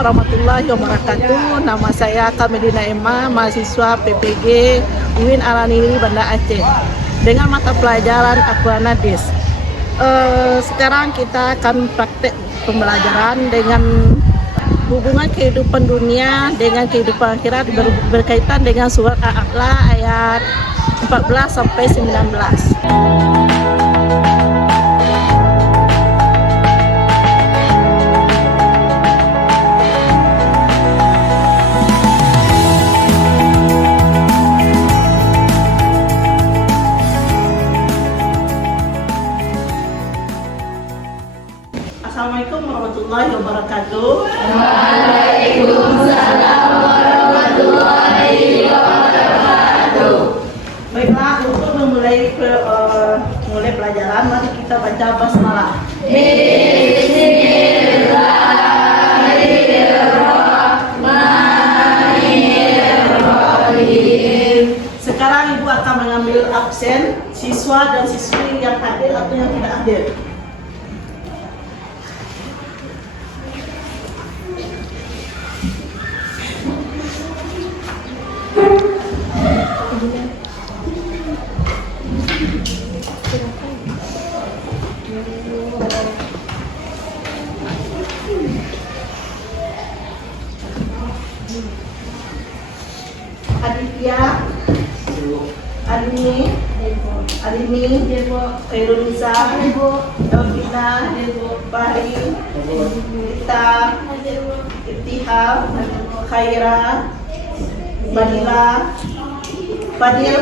warahmatullahi wabarakatuh. Nama saya Kamedina Emma, mahasiswa PPG UIN Alaniri Banda Aceh dengan mata pelajaran Aquanadis. Sekarang kita akan praktek pembelajaran dengan hubungan kehidupan dunia dengan kehidupan akhirat berkaitan dengan surat Al-A'la ayat 14 sampai 19. Assalamualaikum warahmatullahi wabarakatuh. Waalaikumsalam warahmatullahi wabarakatuh. Baiklah, untuk mulai pelajaran, mari kita baca basmalah. Bismillahirrahmanirrahim. Sekarang Ibu akan mengambil absen siswa dan siswi yang hadir atau yang tidak hadir. Aditya, Alini, Khairunisa, Elvina, Fahri, Rita, Iftihar, Khaira, Badila, Fadil,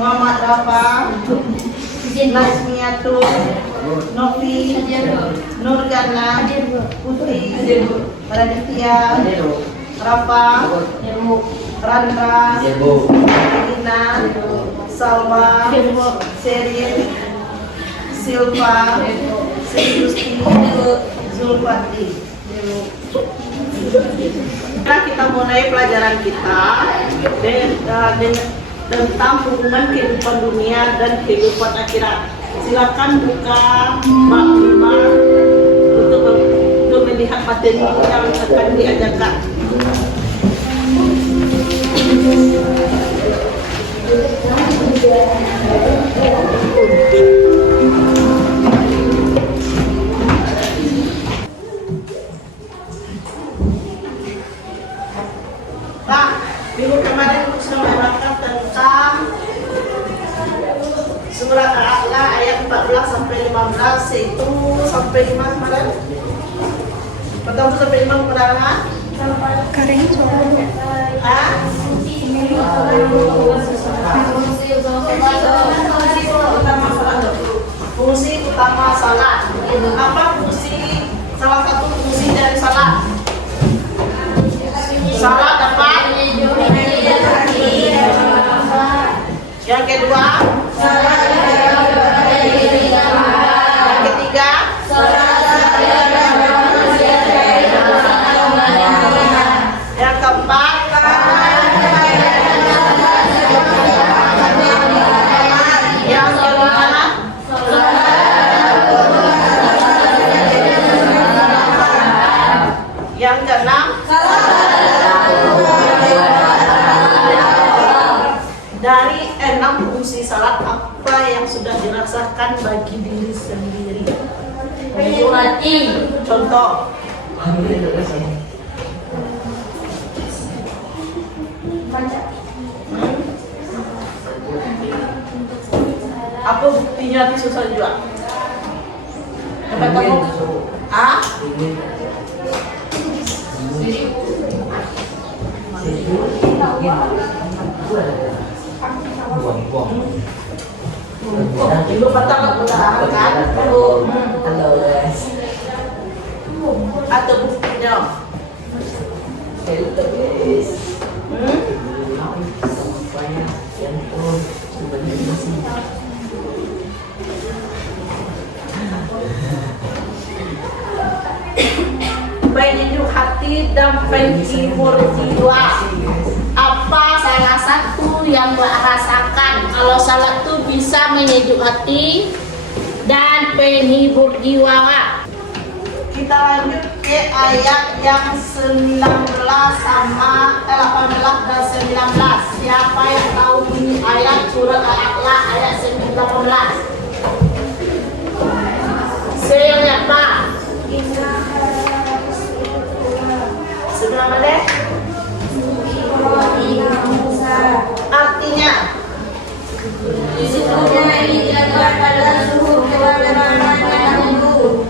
Muhammad Rafa, Nasmiatul, Novi, Nurgana, Putri, Raditya, Rafa, Randra, Regina, Salma, Sherin, Silva, Sri Zulfati. Kita mulai pelajaran kita tentang hubungan kehidupan dunia dan kehidupan akhirat. Silakan buka bab 5 untuk melihat materi yang akan diajarkan. Minggu kemarin sudah menerangkan tentang surat Al-A'la ayat 14 sampai 15, yaitu sampai 5 kemarin. Pertama sampai 5 kemenangan. Kering coba. Fungsi utama salat. Apa fungsi? Salah satu fungsi dari salat. Salat dapat. Yang kedua, yang ketiga, yang keempat, yang kelima, yang keenam, dari 6 fungsi salat apa yang sudah dirasakan bagi diri sendiri? Contoh. Apa buktinya di susah juga? Dapat kamu? Ibu patah kan? Atau buktinya? Penyejuk hati dan penghibur jiwa. Apa salah satu yang Mbak rasakan kalau salat tuh bisa menyejuk hati dan penghibur jiwa? Kita lanjut ke ayat yang 19 sama 18 dan 19. Siapa yang tahu bunyi ayat surat Al-A'la ayat 18? Siapa? Sebelah mana? Artinya Sesungguhnya ini dilakukan pada suhu kewarnaannya dahulu,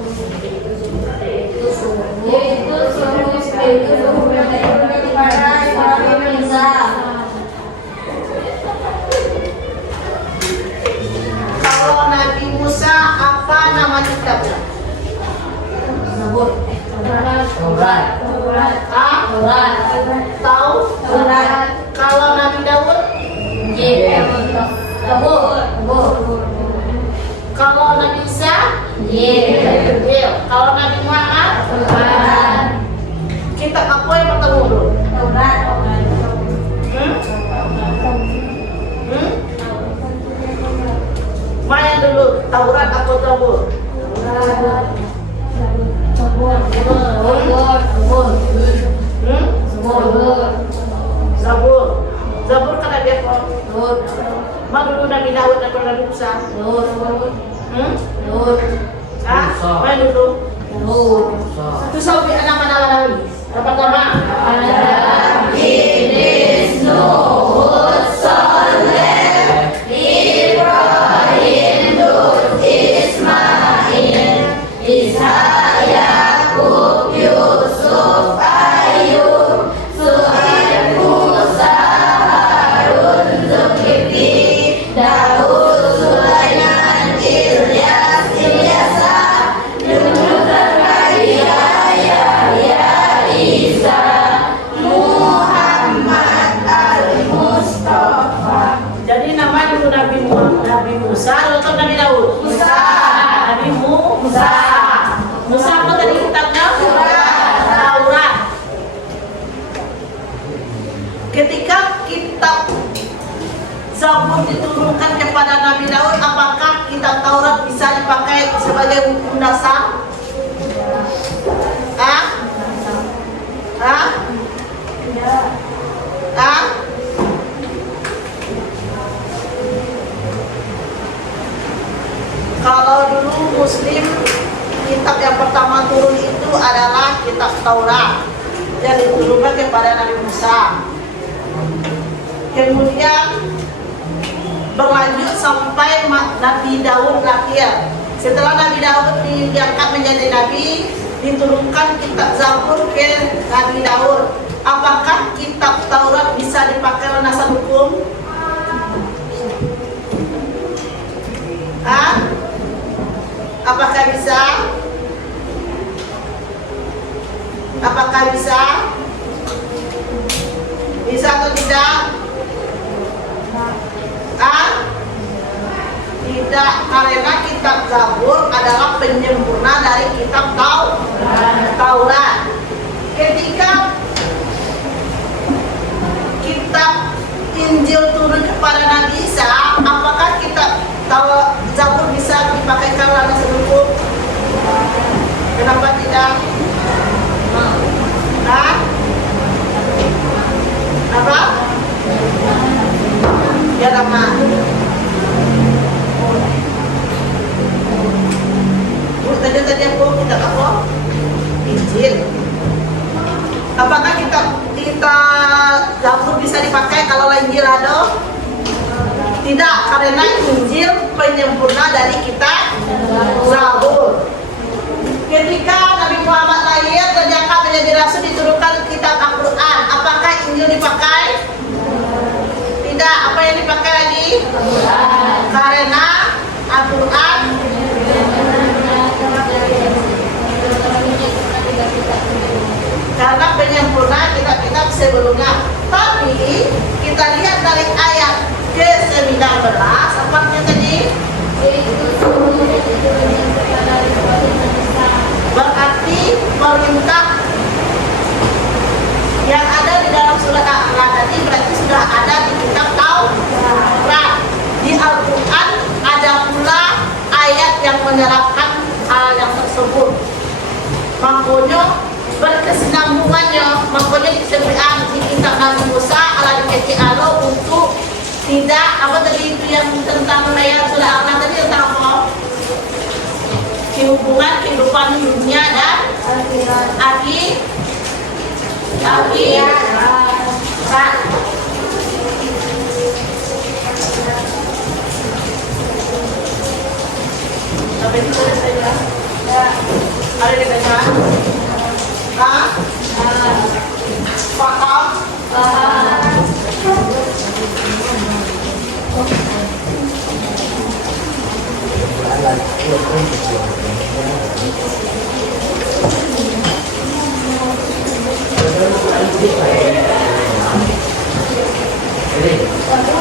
yaitu suhu daripada Ibrahim Musa. kalau Nabi Musa apa nama kitabnya? Taurat. Ah? Taurat. Tahu? Taurat. Kalau Nabi Daud? Kalau Nabi Isa? Injil. Kalau Nabi Muhammad? Kitab apa yang bertemu dulu? Mana dulu? Taurat atau Zabur? Zabur. Zabur kan ada apa? Mana dulu Nabi Daud dan Nabi Musa? Ah, mana dulu? Itu sahabat anak mana Nabi? Pertama. Jadi nama itu Nabi Musa atau Nabi Daud? Nabi Musa. Musa apa tadi kitabnya? Taurat. Ketika kitab Zabur diturunkan kepada Nabi Daud, apakah kitab Taurat bisa dipakai sebagai hukum dasar? Kalau dulu Muslim, kitab yang pertama turun itu adalah kitab Taurat yang diturunkan kepada Nabi Musa. Kemudian berlanjut sampai Nabi Daud lahir. Setelah Nabi Daud diangkat menjadi nabi, diturunkan kitab Zabur ke Nabi Daud. Apakah kitab Taurat bisa dipakai landasan hukum? Apakah bisa? Apakah bisa? Bisa atau tidak? Tidak, karena kitab Zabur adalah penyempurna dari kitab Taurat. Ketika kitab Injil turun kepada Nabi Isa, apakah kitab Zabur bisa dipakai karena hukum? Kenapa tidak? Apa? Ya nama. Tadi aku kita apa? Injil. Apakah kita Zabur bisa dipakai kalau Injil ada? Tidak, karena Injil penyempurna dari kitab Zabur. Ketika Nabi Muhammad lahir dan diangkat menjadi rasul, diturunkan kitab Al-Quran. Apakah Injil dipakai? Tidak. Apa yang dipakai lagi? Karena Al-Quran karena penyempurna kitab-kitab sebelumnya. Tapi kita lihat dari ayat ke-19, apa tadi? Berarti perintah yang ada di dalam surat Al-A'la tadi berarti sudah ada di kitab Taurat. Di Al-Quran ada pula ayat yang menerapkan hal yang tersebut. Makanya berkesinambungannya, makanya dimintakan Musa ala dikecil Allah untuk tidak apa tadi itu yang tentang ayat surah Allah tadi tentang apa? Hubungan kehidupan dunia dan akhirat. Sampai itu saja. Ada di sana. Paham?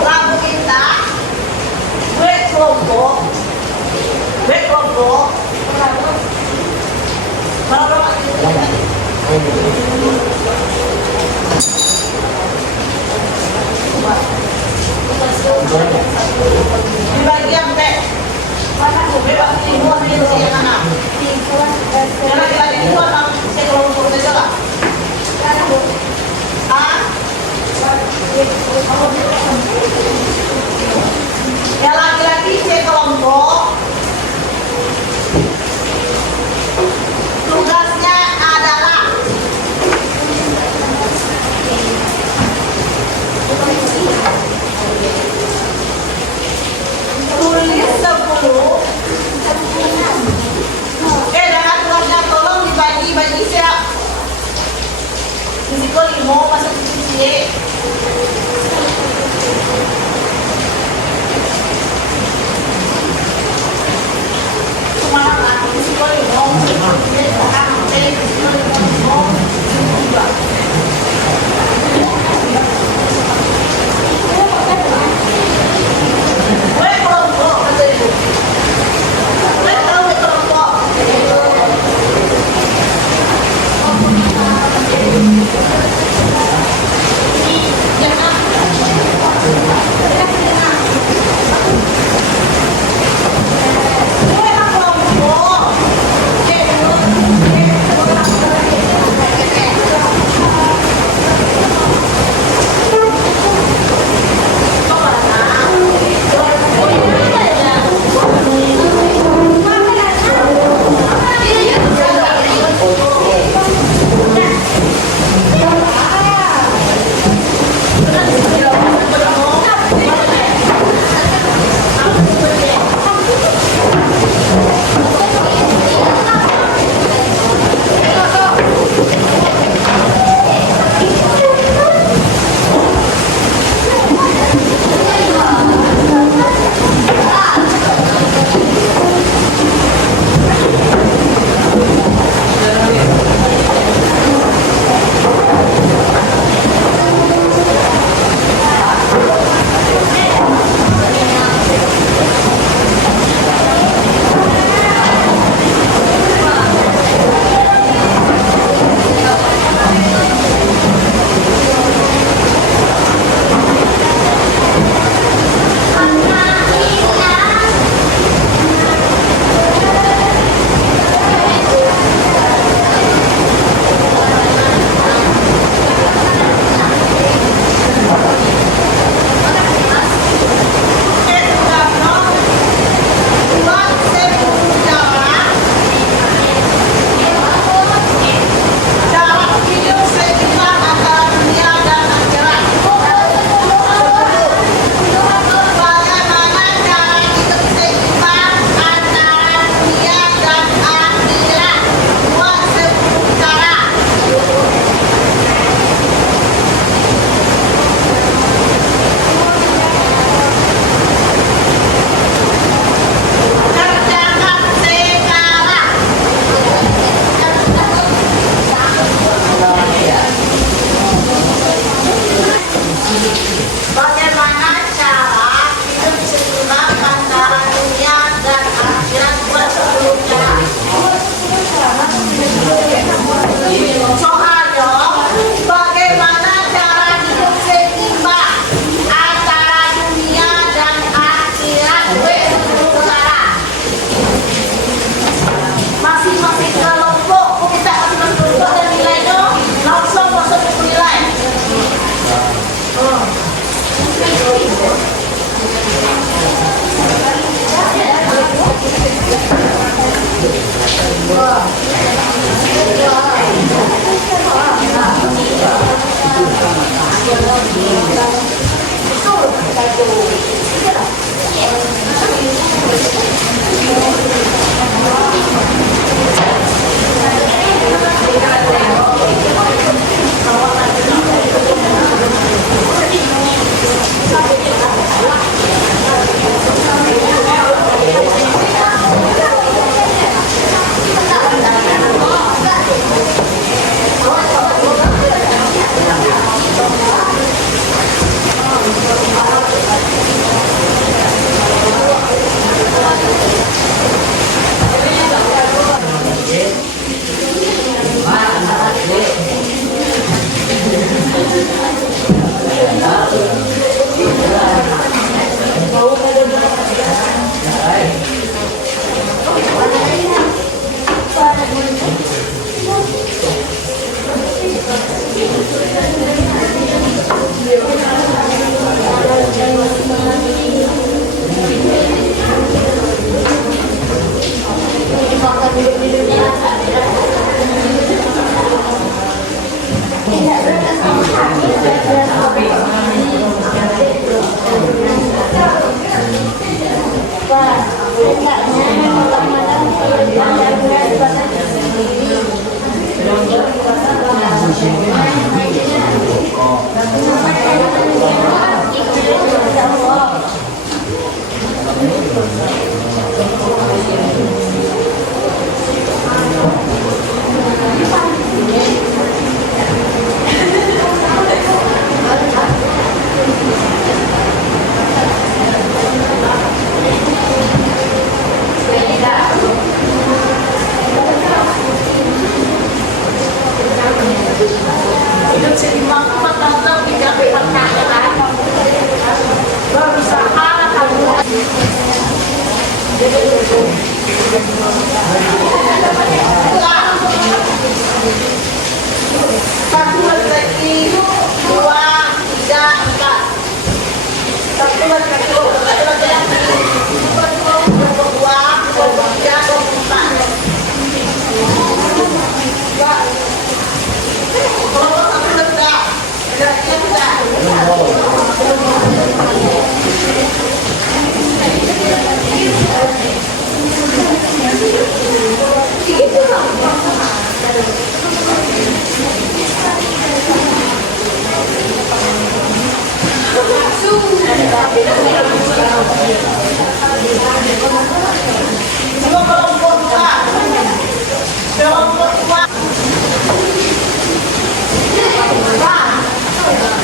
Lagu kita kelompok di bagian B bebas timur di yang mana? Yang laki-laki itu atau sekelompok saja lah? Yang laki-laki sekelompok, tugasnya adalah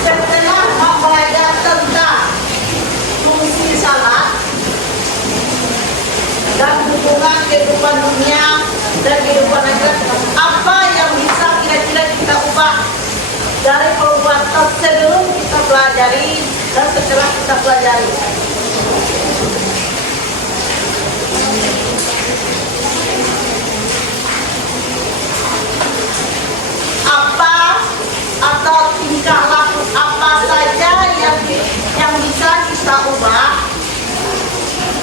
Setelah mempelajari tentang fungsi salat dan hubungan kehidupan dunia dan kehidupan akhirat, apa yang bisa kira-kira kita ubah dari perbuatan sebelum kita pelajari dan setelah kita pelajari? Apa atau tingkah laku apa saja yang bisa kita ubah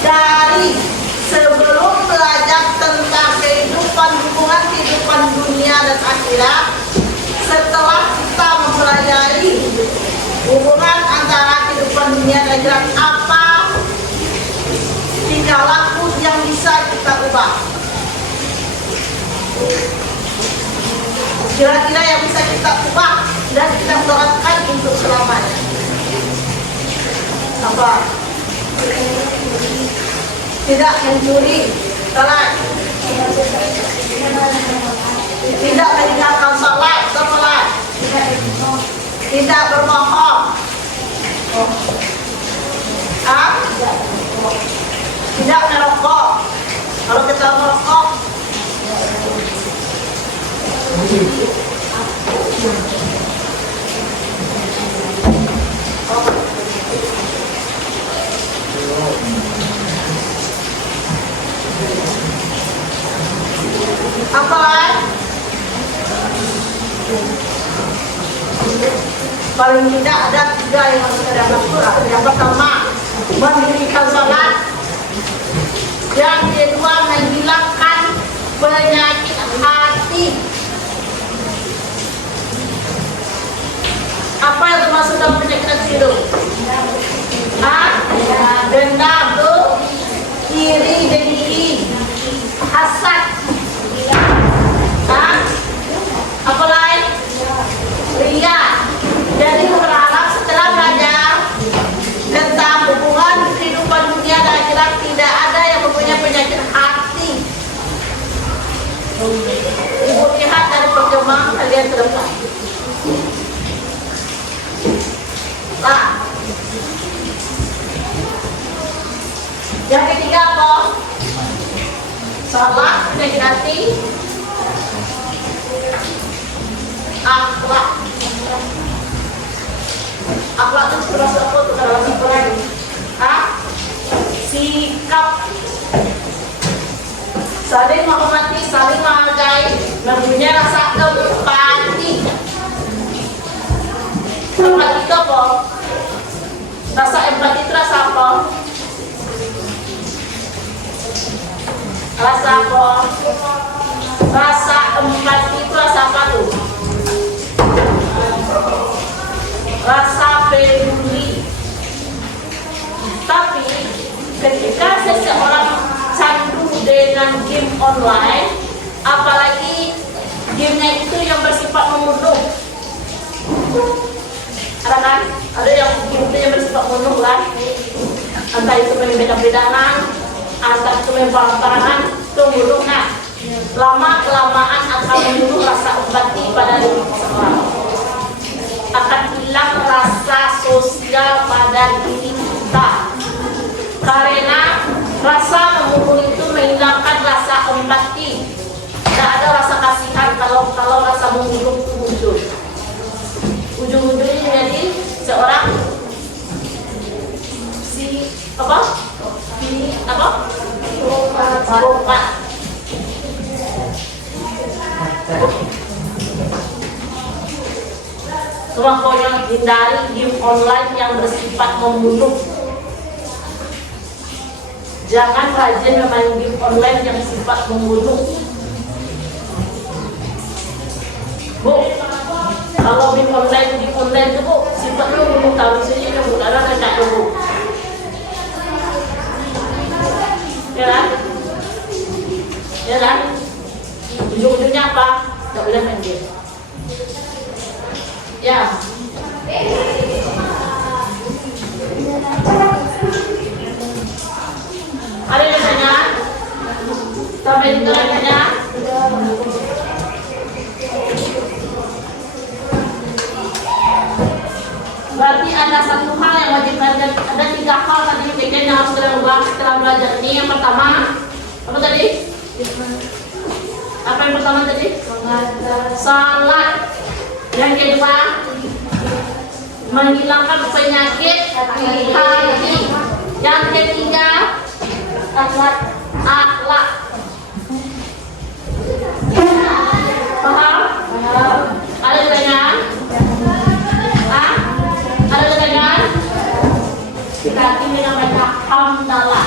dari sebelum belajar tentang kehidupan, hubungan kehidupan dunia dan akhirat, setelah kita mempelajari hubungan antara kehidupan dunia dan akhirat, apa tingkah laku yang bisa kita ubah? Kira-kira yang bisa kita ubah dan kita terapkan untuk selamanya. Apa? Tidak mencuri, salat. Tidak meninggalkan salat, salat. Tidak berbohong. Tidak merokok. Kalau kita merokok, apa lagi? Paling tidak ada 3 yang harus kita dapat Quran. Yang pertama, mendirikan salat. Yang kedua, menghilangkan penyakit hati. Apa yang termasuk dalam penyakit hidup? Dendam tuh, iri, dengki, hasad. Apa lain? Ria. Jadi berharap setelah belajar tentang hubungan kehidupan dunia dan akhirat tidak ada yang mempunyai penyakit hati. Ibu lihat dari perkembangan kalian ke depan. Yang ketiga apa? Salat, penyakit hati, akhlak. Akhlak itu termasuk apa? Itu dalam sikap. Sikap. Saling menghormati, saling menghargai, mempunyai rasa empati. Empati itu apa? Rasa empati itu rasa apa? Rasa apa? Rasa empati itu rasa apa tuh? Rasa peduli. Tapi ketika seseorang candu dengan game online, apalagi gamenya itu yang bersifat membunuh, ada kan? Ada yang game itu yang bersifat membunuh kan? Entah itu main beda-bedanan, entah itu main perang-perangan, itu membunuh. Nah, lama-kelamaan akan membunuh rasa empati pada diri seseorang. Akan hilang rasa sosial pada diri kita. Karena rasa membunuh itu menghilangkan rasa empati. Tidak ada rasa kasihan kalau rasa membunuh itu muncul. Ujung-ujungnya jadi seorang psikopat. Pokoknya hindari game online yang bersifat membunuh. Jangan rajin bermain game online yang sifat membunuh. Bu, kalau game online itu bu, sifatnya membunuh, tahu sini yang bukan ada tak bu. Ya kan? Ya kan? Ujung-ujungnya apa? Gak boleh main game. Ya. Ada yang tanya? Sampai itu tanya? Berarti ada satu hal yang wajib belajar. Ada 3 hal tadi yang harus kita ubah setelah belajar ini. Yang pertama, apa tadi? Apa yang pertama tadi? Salat. Yang kedua, menghilangkan penyakit hati. Yang ketiga, akhlak. Paham? Ada pertanyaan? Ada pertanyaan? Kita akan membaca hamdalah.